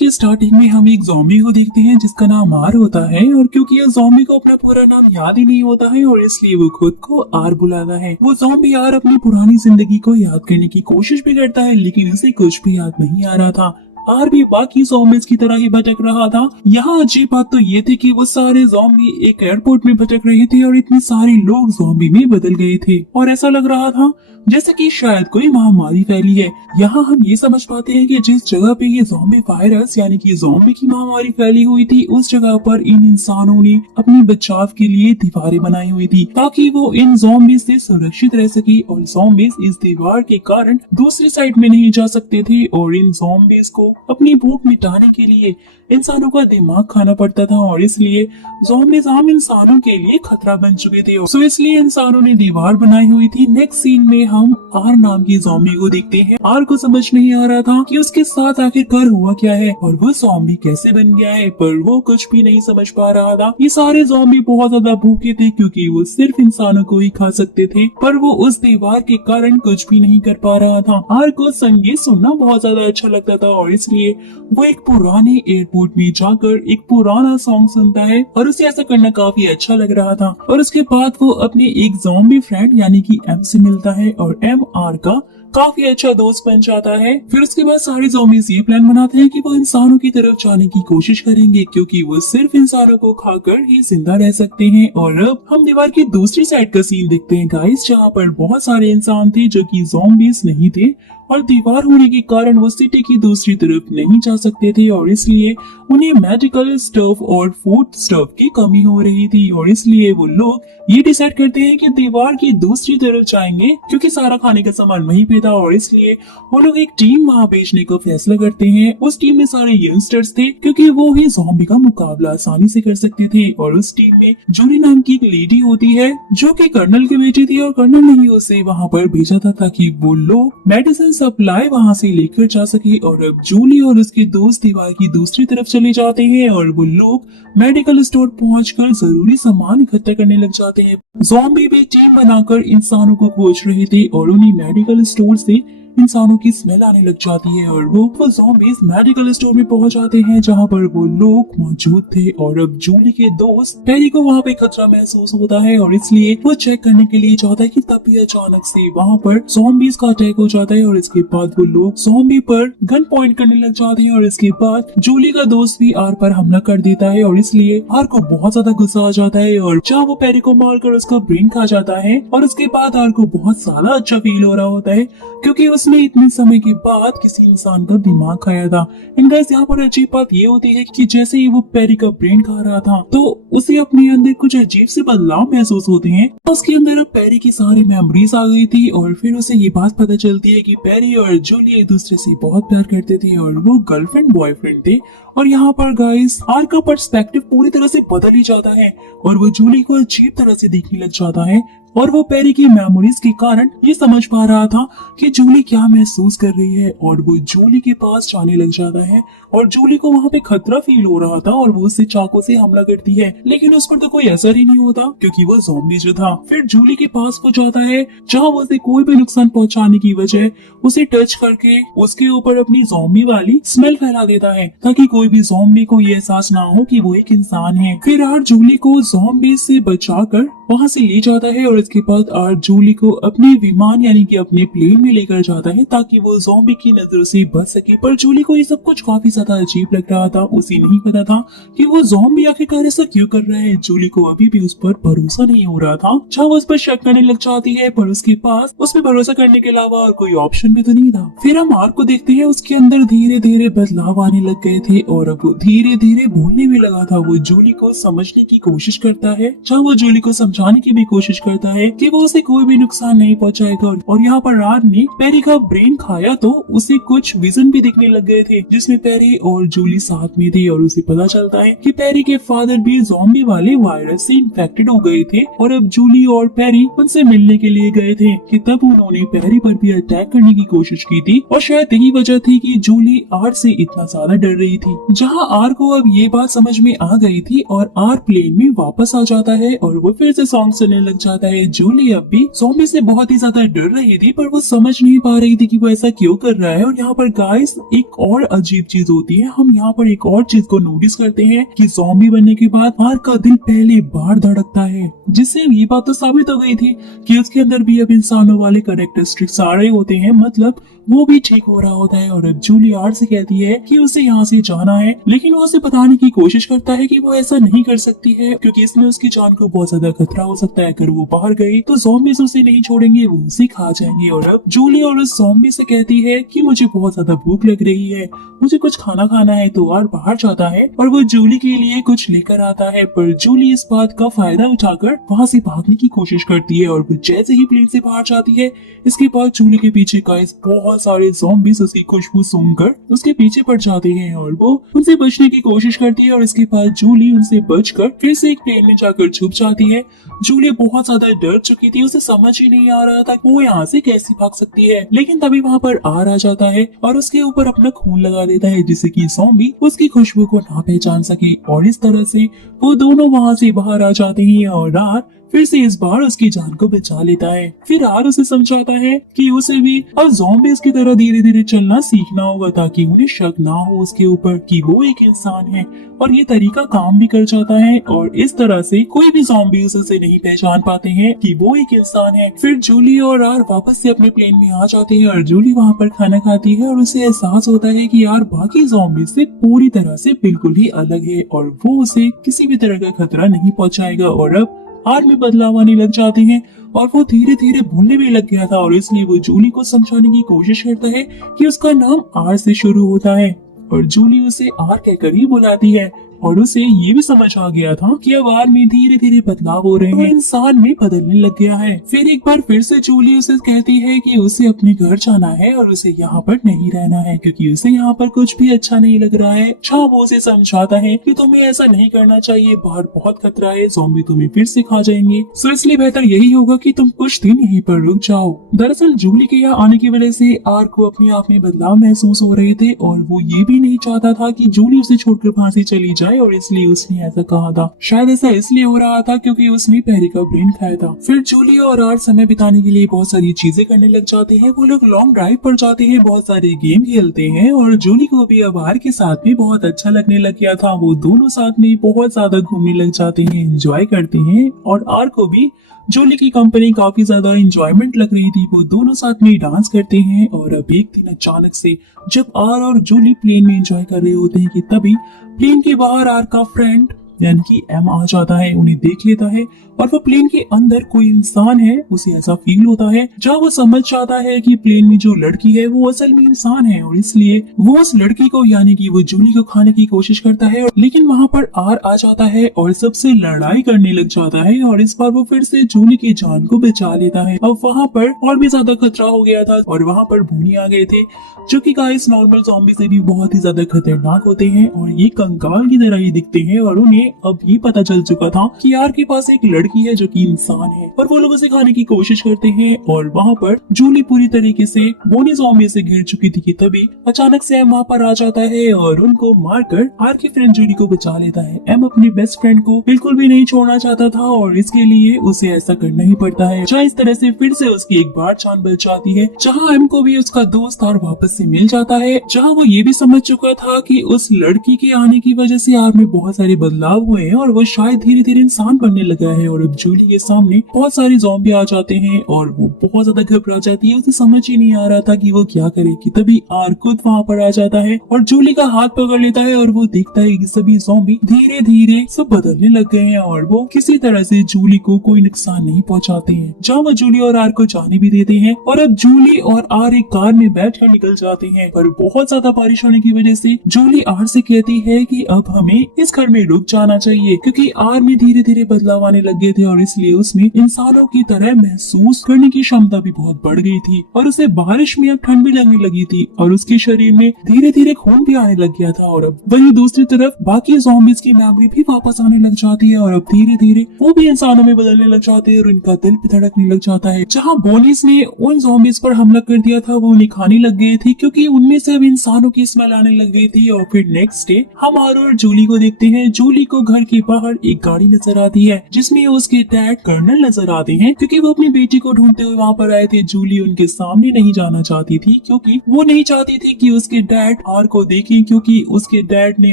के स्टार्टिंग में हम एक ज़ॉम्बी को देखते हैं जिसका नाम आर होता है, और क्योंकि ये ज़ॉम्बी को अपना पूरा नाम याद ही नहीं होता है और इसलिए वो खुद को आर बुलाता है। वो ज़ॉम्बी आर अपनी पुरानी जिंदगी को याद करने की कोशिश भी करता है, लेकिन उसे कुछ भी याद नहीं आ रहा था। आर भी बाकी ज़ॉम्बीज़ की तरह ही भटक रहा था। यहाँ अजीब बात तो ये थी कि वो सारे ज़ॉम्बी एक एयरपोर्ट में भटक रहे थे और इतने सारे लोग ज़ॉम्बी में बदल गए थे और ऐसा लग रहा था जैसे कि शायद कोई महामारी फैली है। यहाँ हम ये समझ पाते हैं कि जिस जगह पे ये ज़ॉम्बी वायरस यानी कि ज़ॉम्बी की महामारी फैली हुई थी, उस जगह पर इन इंसानों ने अपने बचाव के लिए दीवारें बनाई हुई थी ताकि वो इन ज़ॉम्बीज़ से सुरक्षित रह सके, और ज़ॉम्बीज़ इस दीवार के कारण दूसरी साइड में नहीं जा सकते थे और इन ज़ॉम्बीज़ को अपनी भूख मिटाने के लिए इंसानों का दिमाग खाना पड़ता था, और इसलिए ज़ॉम्बीज़ आम इंसानों के लिए खतरा बन चुके थे। सो इसलिए इंसानों ने दीवार बनाई हुई थी। नेक्स्ट सीन में हम आर नाम की ज़ॉम्बी को देखते हैं। आर को समझ नहीं आ रहा था कि उसके साथ आखिरकार हुआ क्या है और वो ज़ॉम्बी कैसे बन गया है, पर वो कुछ भी नहीं समझ पा रहा था। ये सारे ज़ॉम्बी बहुत ज्यादा भूखे थे क्योंकि वो सिर्फ इंसानों को ही खा सकते थे, पर वो उस दीवार के कारण कुछ भी नहीं कर पा रहा था। आर को संगीत सुनना बहुत ज्यादा अच्छा लगता था और इसलिए वो एक पुराने एयरपोर्ट में जाकर एक पुराना सॉन्ग सुनता है और उसे ऐसा करना काफी अच्छा लग रहा था। और उसके बाद वो अपने एक ज़ॉम्बी फ्रेंड यानी कि एम से मिलता है और एम आर का काफी अच्छा दोस्त बन जाता है। फिर उसके बाद सारे ज़ॉम्बीज़ ये प्लान बनाते हैं कि वो इंसानों की तरफ जाने की कोशिश करेंगे क्योंकि वो सिर्फ इंसानों को खाकर ही जिंदा रह सकते हैं। और अब हम दीवार की दूसरी साइड का सीन देखते हैं गाइस, जहाँ पर बहुत सारे इंसान थे जो कि ज़ॉम्बीज़ नहीं थे और दीवार होने के कारण वो सिटी की दूसरी तरफ नहीं जा सकते थे और इसलिए उन्हें मेडिकल स्टफ और फूड स्टफ की कमी हो रही थी, और इसलिए वो लोग ये डिसाइड करते हैं कि दीवार की दूसरी तरफ जाएंगे क्योंकि सारा खाने का सामान वहीं पे था, और इसलिए वो लोग एक टीम वहाँ भेजने का फैसला करते हैं। उस टीम में सारे यंगस्टर्स थे क्योंकि वो ही ज़ॉम्बी का मुकाबला आसानी से कर सकते थे, और उस टीम में जूली नाम की एक लेडी होती है जो कि कर्नल की बेटी थी, और कर्नल ने ही उसे वहाँ पर भेजा था ताकि वो लोग मेडिसिन सप्लाई वहाँ से लेकर जा सके। और अब जूली और उसके दोस्त दीवार की दूसरी तरफ चले जाते हैं और वो लोग मेडिकल स्टोर पहुंचकर जरूरी सामान इकट्ठा करने लग जाते हैं। ज़ॉम्बी भी टीम बनाकर इंसानों को खोज रहे थे और उन्हीं मेडिकल स्टोर से इंसानों की स्मेल आने लग जाती है और वो ज़ॉम्बीज़ मेडिकल स्टोर में पहुंच जाते हैं जहां पर वो लोग मौजूद थे। और अब जूली के दोस्त पेरी को वहां पे खतरा महसूस होता है और इसलिए वो चेक करने के लिए जाता है कि तभी अचानक से वहां पर ज़ॉम्बीज़ का अटैक हो जाता है और इसके बाद वो लोग ज़ॉम्बी पर गन पॉइंट करने लग जाते हैं और इसके बाद जूली का दोस्त भी आर पर हमला कर देता है और इसलिए आर को बहुत ज्यादा गुस्सा आ जाता है और जहाँ वो पेरी को मारकर उसका ब्रेन खा जाता है। और उसके बाद आर को बहुत ज्यादा अच्छा फील हो रहा होता है क्योंकि उसने इतने समय के बाद किसी इंसान का दिमाग खाया था। एंड गाइस यहाँ पर अजीब बात ये होती है कि जैसे ही वो पेरी का ब्रेन खा रहा था तो उसे अपने अंदर कुछ अजीब से बदलाव महसूस होते हैं। उसके अंदर अब पेरी की सारी मेमोरीज आ गई थी और फिर उसे ये बात पता चलती है कि पेरी और जूली एक दूसरे से बहुत प्यार करते थे और वो गर्लफ्रेंड बॉयफ्रेंड थे। और यहाँ पर गाइस आर का पर्सपेक्टिव पूरी तरह से बदल ही जाता है और वो जूली को अजीब तरह से देखने लग जाता है और वो पेरी की मेमोरीज के कारण ये समझ पा रहा था कि जूली क्या महसूस कर रही है और वो जूली के पास जाने लग जाता है और जूली को वहाँ पे खतरा फील हो रहा था और वो उससे चाकू से हमला करती है, लेकिन उस पर तो कोई असर ही नहीं होता क्योंकि वो ज़ॉम्बी जो था। फिर जूली के पास वो जाता है जहाँ वो उसे कोई भी नुकसान पहुँचाने की बजाय उसे टच करके उसके ऊपर अपनी ज़ॉम्बी वाली स्मेल फैला देता है ताकि कोई भी ज़ॉम्बी को ये एहसास ना हो कि वो एक इंसान है। फिर आर जूली को ज़ॉम्बी से बचाकर वहाँ से ले जाता है और इसके बाद आर जूली को अपने विमान यानी कि अपने प्लेन में लेकर जाता है ताकि वो ज़ॉम्बी की नजरों से बच सके। पर जूली को ये सब कुछ काफी ज्यादा अजीब लग रहा था। उसे नहीं पता था कि वो ज़ॉम्बी आखिरकार ऐसा क्यों कर रहा है। जूली को अभी भी उस पर भरोसा नहीं हो रहा था। जहाँ वो उस पर शक करने लग जाती है पर उसके पास उसमें भरोसा करने के अलावा और कोई ऑप्शन भी तो नहीं था। फिर हम आर को देखते हैं, उसके अंदर धीरे धीरे बदलाव आने लग गए थे और अब वो धीरे धीरे बोलने भी लगा था। वो जूली को समझने की कोशिश करता है, जहाँ वो जूली को समझाने की भी कोशिश करता है कि वो उसे कोई भी नुकसान नहीं पहुंचाएगा। और यहाँ पर आर ने पेरी का ब्रेन खाया तो उसे कुछ विजन भी दिखने लग गए थे जिसमें पेरी और जूली साथ में थे और उसे पता चलता है कि पेरी के फादर भी ज़ॉम्बी वाले वायरस से इन्फेक्टेड हो गए थे और अब जूली और पेरी उनसे मिलने के लिए गए थे कि तब उन्होंने पेरी पर भी अटैक करने की कोशिश की थी और शायद यही वजह थी कि जूली आर से इतना ज्यादा डर रही थी। जहाँ आर को अब ये बात समझ में आ गई थी और आर प्लेन में वापस आ जाता है और वो फिर से सॉन्ग सुनने लग जाता है। जूली अब भी ज़ॉम्बी से बहुत ही ज्यादा डर रही थी, पर वो समझ नहीं पा रही थी कि वो ऐसा क्यों कर रहा है। और यहाँ पर गाइस एक और अजीब चीज होती है। हम यहाँ पर एक और चीज को नोटिस करते हैं कि ज़ॉम्बी बनने के बाद आर्क का दिल पहले बार धड़कता है, जिससे ये बात तो साबित हो गई थी कि उसके अंदर भी अब इंसानों वाले कैरेक्टरिस्टिक्स आ रहे होते हैं, मतलब वो भी ठीक हो रहा होता है। और अब जूली आर्क से कहती है कि उसे यहाँ से जाना है, लेकिन वो उसे बताने की कोशिश करता है कि वो ऐसा नहीं कर सकती है, क्योंकि इसमें उसकी जान को बहुत ज्यादा खतरा हो सकता है। अगर वो बाहर गई तो ज़ॉम्बीज़ उसे नहीं छोड़ेंगे, वो उसे खा जाएंगे। और अब जूली और उस ज़ॉम्बी से कहती है कि मुझे बहुत ज्यादा भूख लग रही है, मुझे कुछ खाना खाना है। तो आर्क बाहर जाता है और वो जूली के लिए कुछ लेकर आता है, पर जूली इस बात का फायदा उठाकर वहाँ से भागने की कोशिश करती है। और वो जैसे ही प्लेन से बाहर जाती है, इसके बाद जूली के पीछे गाइस बहुत सारे ज़ॉम्बीज़ उसकी खुशबू सूंघकर उसके पीछे पड़ जाते हैं और वो उनसे बचने की कोशिश करती है। और इसके बाद जूली उनसे बचकर फिर से एक प्लेन में जाकर छुप जाती है। जूली बहुत ज्यादा डर चुकी थी, उसे समझ ही नहीं आ रहा था कि वो यहाँ से कैसे भाग सकती है। लेकिन तभी वहाँ पर आर आ जाता है और उसके ऊपर अपना खून लगा देता है, जिससे कि ज़ॉम्बी उसकी खुशबू को ना पहचान सके। और इस तरह से वो दोनों वहाँ से बाहर आ जाते हैं और आर फिर से इस बार उसकी जान को बचा लेता है। फिर आर उसे समझाता है कि उसे भी अब ज़ॉम्बीज़ की तरह धीरे धीरे चलना सीखना होगा, ताकि उन्हें शक ना हो उसके ऊपर कि वो एक इंसान है। और ये तरीका काम भी कर जाता है और इस तरह से कोई भी ज़ॉम्बी उसे नहीं पहचान पाते हैं कि वो एक इंसान है। फिर जूली और आर वापस से अपने प्लेन में आ जाते हैं और जूली वहाँ पर खाना खाती है और उसे एहसास होता है कि यार बाकी ज़ॉम्बी से पूरी तरह से बिल्कुल ही अलग है और वो उसे किसी भी तरह का खतरा नहीं पहुँचाएगा। और अब आर में बदलाव आने लग जाते हैं और वो धीरे धीरे भूलने भी लग गया था। और इसलिए वो जूली को समझाने की कोशिश करता है कि उसका नाम आर से शुरू होता है और जूली उसे आर कहकर ही बुलाती है। और उसे ये भी समझ आ गया था कि अब आर में धीरे धीरे बदलाव हो रहे हैं, इंसान में बदलने लग गया है। फिर एक बार फिर से जूली उसे कहती है कि उसे अपने घर जाना है और उसे यहाँ पर नहीं रहना है, क्योंकि उसे यहाँ पर कुछ भी अच्छा नहीं लग रहा है। जहाँ वो उसे समझाता है कि तुम्हें ऐसा नहीं करना चाहिए, बाहर बहुत खतरा है, ज़ॉम्बी तुम्हें फिर से खा जाएंगे, सो इसलिए बेहतर यही होगा कि तुम कुछ दिन यहीं पर रुक जाओ। दरअसल जूली के यहाँ आने की वजह से आर को अपने आप में बदलाव महसूस हो रहे थे और वो ये भी नहीं चाहता था कि जूली उसे छोड़कर वहाँ से चली जाए, और इसलिए उसने ऐसा कहा था। शायद ऐसा इसलिए हो रहा था क्योंकि उसने पहले का ब्रेन खाया था। फिर जूली और आर समय बिताने के लिए बहुत सारी चीजें करने लग जाते हैं। वो लोग लॉन्ग ड्राइव पर जाते हैं, बहुत सारे गेम खेलते हैं और जूली को भी अब आर के साथ भी बहुत अच्छा लगने लग गया था। वो दोनों साथ में बहुत ज्यादा घूमने लग जाते हैं, एंजॉय करते हैं और आर को भी जूली की कंपनी काफी ज्यादा एंजॉयमेंट लग रही थी। वो दोनों साथ में डांस करते हैं और अब एक दिन अचानक से जब आर और जूली प्लेन में एंजॉय कर रहे होते हैं कि तभी प्लेन के बाहर आर का फ्रेंड यानी कि एम आ जाता है, उन्हें देख लेता है और वो प्लेन के अंदर कोई इंसान है, उसे ऐसा फील होता है। जहाँ वो समझ जाता है कि प्लेन में जो लड़की है वो असल में इंसान है और इसलिए वो उस लड़की को यानी कि वो जूली को खाने की कोशिश करता है। लेकिन वहाँ पर आर आ जाता है और सबसे लड़ाई करने लग जाता है और इस बार वो फिर से जूली की जान को बचा लेता है। अब वहाँ पर और भी ज्यादा खतरा हो गया था और वहाँ पर भूनी आ गए थे, जो कि गाइस नॉर्मल ज़ॉम्बी से भी बहुत ही ज्यादा खतरनाक होते हैं और ये कंकाल की तरह ही दिखते हैं। और उन्हें अब ये पता चल चुका था कि आर के पास एक लड़की है जो कि इंसान है और वो लोग उसे खाने की कोशिश करते हैं। और वहाँ पर जूली पूरी तरीके से बोनी ज़ॉम्बी से घिर चुकी थी कि तभी अचानक से एम वहाँ पर आ जाता है और उनको मारकर आर की फ्रेंड जूली को बचा लेता है। एम अपनी बेस्ट फ्रेंड को बिल्कुल भी नहीं छोड़ना चाहता था और इसके लिए उसे ऐसा करना ही पड़ता है। जहाँ इस तरह से फिर से उसकी एक बार जान बच जाती है, जहाँ एम को भी उसका दोस्त आर वापस से मिल जाता है, जहाँ वो ये भी समझ चुका था कि उस लड़की के आने की वजह से आर में बहुत सारे बदलाव हुए हैं और वो शायद धीरे धीरे इंसान बनने लगा है। और अब जूली के सामने बहुत सारे ज़ॉम्बी आ जाते हैं और वो बहुत ज्यादा घबरा जाती है, उसे समझ ही नहीं आ रहा था कि वो क्या करे कि तभी आर खुद वहाँ पर आ जाता है और जूली का हाथ पकड़ लेता है और वो देखता है कि सभी ज़ॉम्बी धीरे धीरे सब बदलने लग गए हैं और वो किसी तरह से जूली को कोई नुकसान नहीं पहुँचाते हैं। जहाँ वो जूली और आर को जाने भी देते हैं और अब जूली और आर एक कार में बैठकर निकल जाते हैं, पर बहुत ज्यादा बारिश होने की वजह से जूली आर से कहती है कि अब हमें इस घर में रुक जाना चाहिए, क्योंकि आर में धीरे धीरे बदलाव आने लग गए थे और इसलिए उसमें इंसानों की तरह महसूस करने की क्षमता भी बहुत बढ़ गई थी और उसे बारिश में अब ठंड भी लगने लगी थी और उसके शरीर में धीरे धीरे खून भी आने लग गया था। और अब वहीं दूसरी तरफ बाकी ज़ॉम्बीज़ की मेमोरी भी वापस आने लग जाती है और अब धीरे धीरे वो भी इंसानों में बदलने लग जाते हैं और उनका दिल भी धड़कने लग जाता है। जहाँ बोनीस ने उन ज़ॉम्बीज़ पर हमला कर दिया था वो उन्हें खाने लग गए थे, क्योंकि उनमें से अब इंसानों की स्मेल आने लग गई थी। और फिर नेक्स्ट डे हम आर और जूली को देखते हैं। जूली को घर के बाहर एक गाड़ी नजर आती है जिसमें उसके डैड कर्नल नजर आते हैं, क्योंकि वो अपनी बेटी को ढूंढते हुए वहाँ पर आए थे। जूली उनके सामने नहीं जाना चाहती थी क्योंकि वो नहीं चाहती थी कि उसके डैड आर को देखें, क्योंकि उसके डैड ने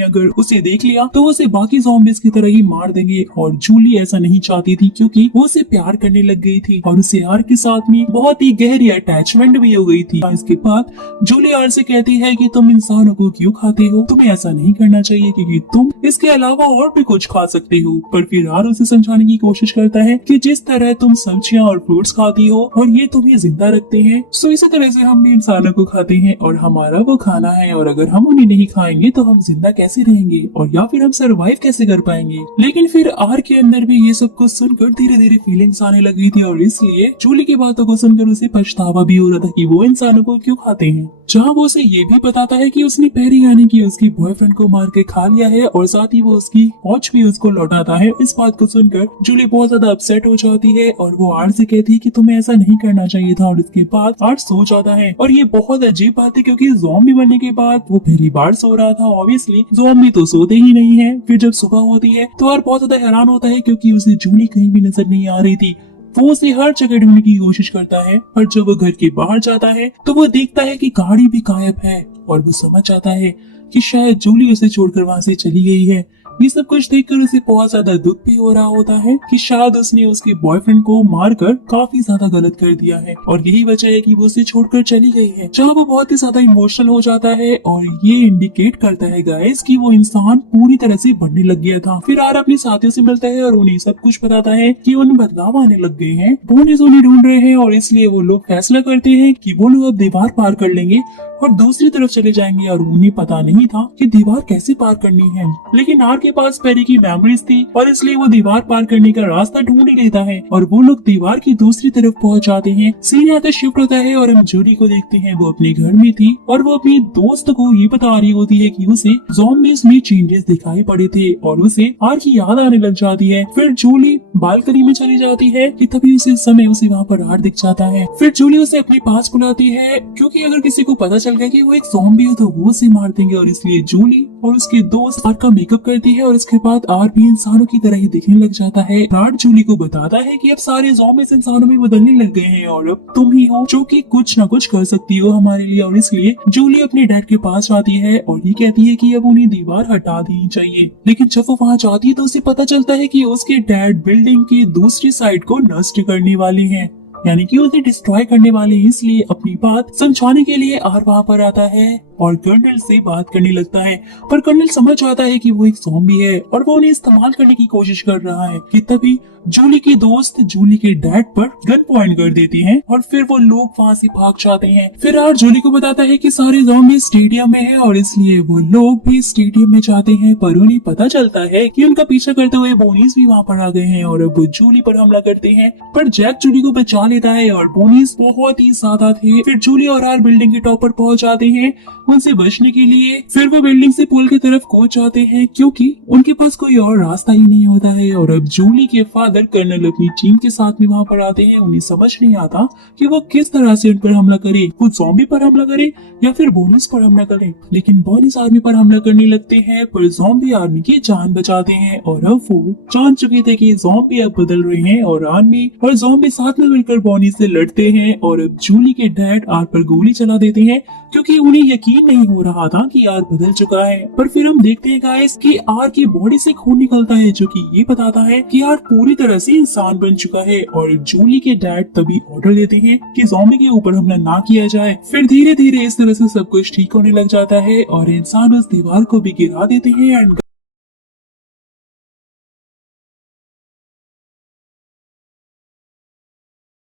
अगर उसे देख लिया तो उसे बाकी ज़ॉम्बीज़ की तरह ही मार देंगे। और जूली ऐसा नहीं चाहती थी क्योंकि वो उसे प्यार करने लग गई थी और उसे आर के साथ में बहुत ही गहरी अटैचमेंट भी हो गई थी। इसके बाद जूली आर से कहती है कि तुम इंसानों को क्यों खाते हो, तुम्हें ऐसा नहीं करना चाहिए क्योंकि तुम इसके अलावा और भी कुछ खा सकते हो। पर फिर आर उसे समझाने की कोशिश करता है कि जिस तरह तुम सब्जियां और फ्रूट्स खाती हो और ये तुम्हें जिंदा रखते हैं, सो इसी तरह से हम भी इंसानों को खाते हैं और हमारा वो खाना है, और अगर हम उन्हें नहीं खाएंगे तो हम जिंदा कैसे रहेंगे और या फिर हम सरवाइव कैसे कर पाएंगे। लेकिन फिर आर के अंदर भी ये सब कुछ सुनकर धीरे धीरे फीलिंग्स आने लगी थी और इसलिए जूली की बातों को सुनकर उसे पछतावा भी हो रहा था कि वो इंसानों को क्यों खाते हैं। जहाँ वो उसे ये भी बताता है कि उसने पहले यानी कि उसकी बॉयफ्रेंड को मार के खा लिया है और साथ ही वो उसकी वॉच भी उसको लौटाता है। इस बात को सुनकर जूली बहुत ज्यादा अपसेट हो जाती है और वो आर्ट से कहती है कि तुम्हें ऐसा नहीं करना चाहिए था, और इसके बाद आर्ट सो जाता है। और ये बहुत अजीब बात है क्योंकि ज़ॉम्बी बनने के बाद वो पहली बार सो रहा था। ऑब्वियसली ज़ॉम्बी तो सोते ही नहीं है। फिर जब सुबह होती है तो आर्ट बहुत ज्यादा हैरान होता है क्योंकि उसे जूली कहीं भी नजर नहीं आ रही थी। वो उसे हर जगह ढूंढने की कोशिश करता है, पर जब वो घर के बाहर जाता है तो वो देखता है कि गाड़ी भी गायब है और वो समझ जाता है कि शायद जूली उसे छोड़कर वहाँ से चली गई है। ये सब कुछ देखकर उसे बहुत ज्यादा दुख भी हो रहा होता है कि शायद उसने उसके बॉयफ्रेंड को मारकर काफी ज्यादा गलत कर दिया है और यही वजह है कि वो उसे छोड़कर चली गई है। जहाँ वो बहुत ही ज्यादा इमोशनल हो जाता है और ये इंडिकेट करता है गाइस कि वो इंसान पूरी तरह से बढ़ने लग गया था। फिर आर अपने साथियों से मिलता है और उन्हें सब कुछ बताता है कि उन्हें बदलाव आने लग गए हैं, बोनीज उन्हें ढूंढ रहे हैं और इसलिए वो लोग फैसला करते हैं कि वो लोग अब दीवार पार कर लेंगे और दूसरी तरफ चले जाएंगे। और उन्हें पता नहीं था कि दीवार कैसे पार करनी है, लेकिन आर के पास पहले की मेमोरीज थी और इसलिए वो दीवार पार करने का रास्ता ढूंढ ही लेता है और वो लोग दीवार की दूसरी तरफ पहुंच जाते हैं। सीन यहाँ शिफ्ट होता है और हम जूली को देखते हैं। वो अपने घर में थी और वो अपनी दोस्त को ये बता रही होती है कि उसे ज़ॉम्बीज़ में चेंजेस दिखाई पड़े थे और उसे आर की याद आने लग जाती है। फिर जूली बालकनी में चली जाती है कि तभी उसे समय उसे वहाँ पर आर दिख जाता है। फिर जूली उसे अपने पास बुलाती है क्योंकि अगर किसी को पता चल गया कि वो एक ज़ॉम्बी है तो वो उसे मार देंगे, और इसलिए जूली और उसके दोस्त आर का मेकअप करती है और इसके बाद आर भी इंसानों की तरह ही दिखने लग जाता है। आर जूली को बताता है कि अब सारे ज़ॉम्बीज़ इंसानों में बदलने लग गए हैं और अब तुम ही हो जो कि कुछ न कुछ कर सकती हो हमारे लिए, और इसलिए जूली अपने डैड के पास जाती है और ये कहती है कि अब उन्हें दीवार हटा देनी चाहिए। लेकिन जब वो वहाँ जाती है तो उसे पता चलता है कि उसके डैड बिल्डिंग की दूसरी साइड को नष्ट करने वाले हैं, यानी कि उसे डिस्ट्रॉय करने वाले। इसलिए अपनी बात समझाने के लिए आर वहाँ पर आता है और कर्नल से बात करने लगता है, पर कर्नल समझ आता है कि वो एक ज़ॉम्बी है और वो उन्हें इस्तेमाल करने की कोशिश कर रहा है कि तभी जूली की दोस्त जूली के डैड पर गन पॉइंट कर देती है और फिर वो लोग वहाँ से भाग जाते हैं। फिर आर जूली को बताता है कि सारे ज़ॉम्बी स्टेडियम में है और इसलिए वो लोग भी स्टेडियम में जाते हैं, पर उन्हें पता चलता है कि उनका पीछा करते हुए बोनीज भी वहाँ पर आ गए हैं और अब वो जूली पर हमला करते हैं, पर जैक जूली को बचा लेता है और बोनीज बहुत ही ज्यादा थे। फिर जूली और आर बिल्डिंग के टॉप पर पहुंच जाते हैं उनसे बचने के लिए। फिर वो बिल्डिंग से पुल की तरफ कूद जाते हैं क्योंकि उनके पास कोई और रास्ता ही नहीं होता है। और अब जूली के फादर कर्नल अपनी टीम के साथ में वहाँ पर आते हैं। उन्हें समझ नहीं आता कि वो किस तरह से उन पर हमला करे, खुद ज़ॉम्बी पर हमला करे या फिर बोनीस पर हमला करे। लेकिन बोनीस आर्मी पर हमला करने लगते हैं, पर ज़ॉम्बी आर्मी की जान बचाते हैं और अब वो जान चुके थे कि ज़ॉम्बी अब बदल रहे हैं और आर्मी और ज़ॉम्बी साथ में मिलकर बोनीस से लड़ते हैं। और अब जूली के डैड आर पर गोली चला देते हैं क्योंकि उन्हें यकीन नहीं हो रहा था कि आर बदल चुका है। पर फिर हम देखते हैं गाइस कि आर की बॉडी से खून निकलता है जो कि ये बताता है कि आर पूरी तरह से इंसान बन चुका है। और जूली के डैड तभी ऑर्डर देते हैं कि ज़ॉम्बी के ऊपर हमला ना किया जाए। फिर धीरे धीरे इस तरह से सब कुछ ठीक होने लग जाता है और इंसान उस दीवार को भी गिरा देते हैं एंड